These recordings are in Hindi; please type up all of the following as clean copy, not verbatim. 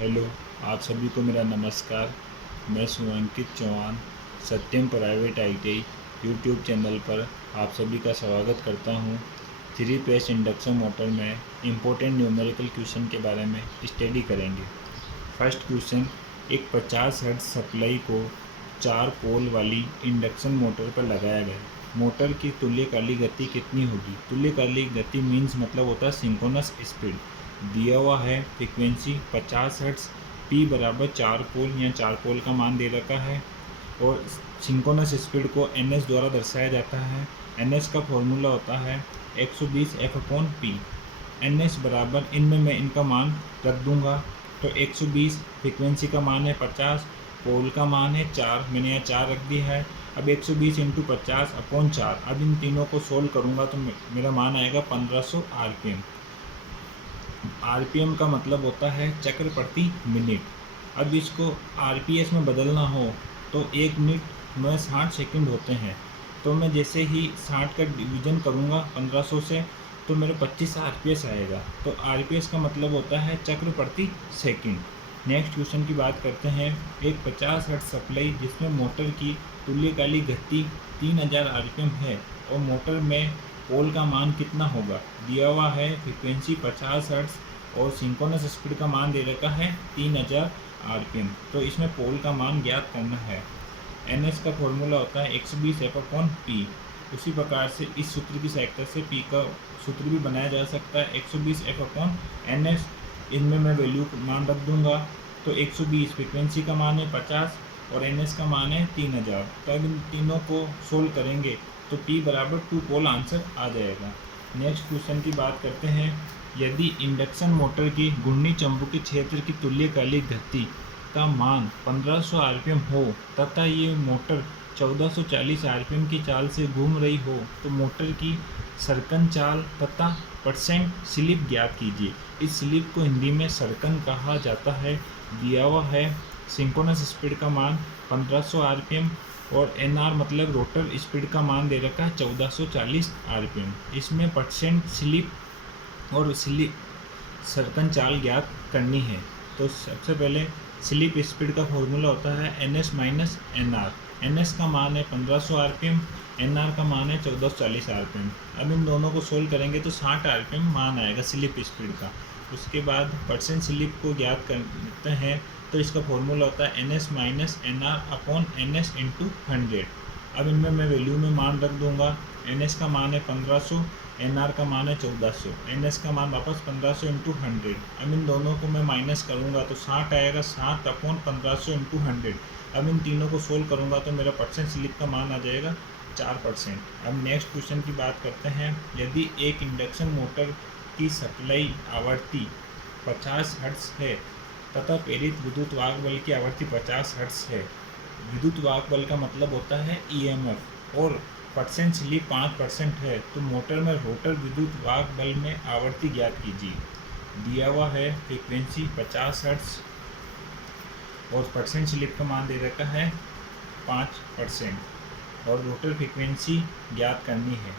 हेलो, आप सभी को मेरा नमस्कार। मैं अंकित चौहान सत्यम प्राइवेट आईटीआई यूट्यूब चैनल पर आप सभी का स्वागत करता हूं। 3 फेज इंडक्शन मोटर में इम्पोर्टेंट न्यूमेरिकल क्वेश्चन के बारे में स्टडी करेंगे। फर्स्ट क्वेश्चन, एक 50 हर्ट्ज सप्लाई को 4 पोल वाली इंडक्शन मोटर पर लगाया गया। मोटर की तुल्यकालिक गति कितनी होगी? तुल्यकालिक गति मीन्स मतलब होता है सिंक्रोनस स्पीड। दिया हुआ है फ्रीक्वेंसी 50 हर्ट्ज, पी बराबर 4 पोल या 4 पोल का मान दे रखा है और सिंक्रोनस स्पीड को ns द्वारा दर्शाया जाता है। ns का फॉर्मूला होता है 120 F/P। ns बराबर इनमें मैं इनका मान रख दूंगा। तो 120 फ्रीक्वेंसी का मान है 50, पोल का मान है 4, मैंने यहाँ 4 रख दिया है। अब 120 × 50/4, अब इन तीनों को सोल्व करूँगा तो मेरा मान आएगा 1500 RPM। RPM का मतलब होता है चक्र प्रति मिनट। अब इसको RPS में बदलना हो तो 1 मिनट में 60 सेकंड होते हैं। तो मैं जैसे ही 60 का डिवीज़न करूँगा 1500 से तो मेरे 25 RPS आएगा। तो RPS का मतलब होता है चक्र प्रति सेकंड। नेक्स्ट क्वेश्चन की बात करते हैं। एक 50 हर्ट्ज सप्लाई जिसमें मोटर की तुल्यकालिक गति 3000 RPM है और मोटर में पोल का मान कितना होगा? दिया हुआ है फ्रीक्वेंसी 50 हर्ट्ज और सिंक्रोनस स्पीड का मान दे रखा है 3000 RPM। तो इसमें पोल का मान ज्ञात करना है। ns का फॉर्मूला होता है 120 F/P। उसी प्रकार से इस सूत्र की सहायता से p का सूत्र भी बनाया जा सकता है 120 F/ns। इनमें मैं वैल्यू मान रख दूंगा। तो 120 फ्रीक्वेंसी का मान है 50 और ns का मान है 3000। तो अब इन तीनों को सोल्व करेंगे तो p बराबर 2 पोल आंसर आ जाएगा। नेक्स्ट क्वेश्चन की बात करते हैं। यदि इंडक्शन मोटर की घूर्णी चुंबकीय क्षेत्र की तुल्यकालिक गति का मान 1500 RPM हो तथा ये मोटर 1440 RPM की चाल से घूम रही हो तो मोटर की सर्कन चाल तथा परसेंट स्लिप ज्ञात कीजिए। इस स्लिप को हिंदी में सर्कन कहा जाता है। दिया हुआ है सिंक्रोनस स्पीड का मान 1500 RPM और NR मतलब रोटर स्पीड का मान दे रखा है 1440 RPM। इसमें परसेंट स्लिप और सर्कन चाल ज्ञात करनी है। तो सबसे पहले स्लिप स्पीड का फॉर्मूला होता है ns - nr। ns का मान है 1500 RPM, nr का मान है 1440 RPM। अब इन दोनों को सोल्व करेंगे तो 60 RPM मान आएगा स्लिप स्पीड का। उसके बाद परसेंट स्लिप को ज्ञात करते हैं तो इसका फॉर्मूला होता है ns - nr/ns × 100। अब इनमें मैं वैल्यू में मान रख दूंगा। ns का मान है 1500, nr का मान है 1400, ns का मान वापस 1500 × 100। अब इन दोनों को मैं माइनस करूंगा तो 60 आएगा, 60/1500 × 100। अब इन तीनों को सोल्व करूंगा तो मेरा परसेंट स्लिप का मान आ जाएगा 4%। अब नेक्स्ट क्वेश्चन की बात करते हैं। यदि एक इंडक्शन मोटर की सप्लाई आवृत्ति 50 हर्ट्ज है तथा प्रेरित विद्युत वाहक बल की आवृत्ति 50 हर्ट्ज है। विद्युत वाहक बल का मतलब होता है EMF और परसेंट स्लिप 5% है तो मोटर में रोटर विद्युत वाहक बल में आवृत्ति ज्ञात कीजिए। दिया हुआ है फ्रीक्वेंसी 50 हर्ट्ज और परसेंट स्लिप का मान दे रखा है 5% और रोटर फ्रीक्वेंसी ज्ञात करनी है।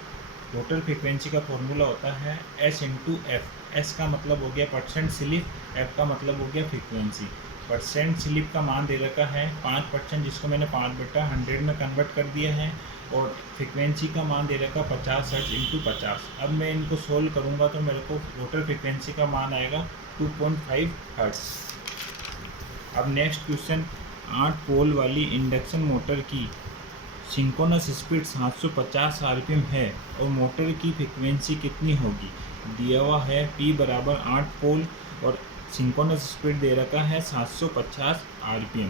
रोटर फ्रीक्वेंसी का फॉर्मूला होता है S × F। S का मतलब हो गया परसेंट स्लिप, F का मतलब हो गया फ्रीक्वेंसी। परसेंट स्लिप का मान दे रखा है 5%, जिसको मैंने 5/100 में कन्वर्ट कर दिया है और फ्रीक्वेंसी का मान दे रखा 50 हर्ट्ज × 50। अब मैं इनको सोल्व करूंगा तो मेरे को रोटर फ्रीक्वेंसी का मान आएगा 2.5 हर्ट्ज। अब नेक्स्ट क्वेश्चन, 8 पोल वाली इंडक्शन मोटर की सिंक्रोनस स्पीड 750 RPM है और मोटर की फ्रीक्वेंसी कितनी होगी? दिया हुआ है P बराबर 8 पोल और सिंक्रोनस स्पीड दे रखा है 750 RPM।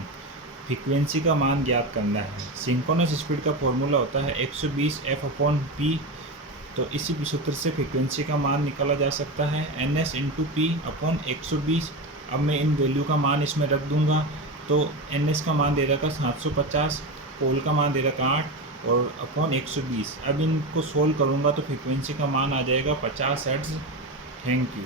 फ्रीक्वेंसी का मान ज्ञात करना है। सिंक्रोनस स्पीड का फॉर्मूला होता है 120 F/P। तो इसी सूत्र से फ्रीक्वेंसी का मान निकाला जा सकता है ns × P/120। अब मैं इन वैल्यू का मान इसमें रख दूंगा। तो ns का मान दे रखा 750, पोल का मान दे रखा 8 और /120। अब इनको सोल्व करूंगा तो फ्रीक्वेंसी का मान आ जाएगा 50 हर्ट्ज। Thank you.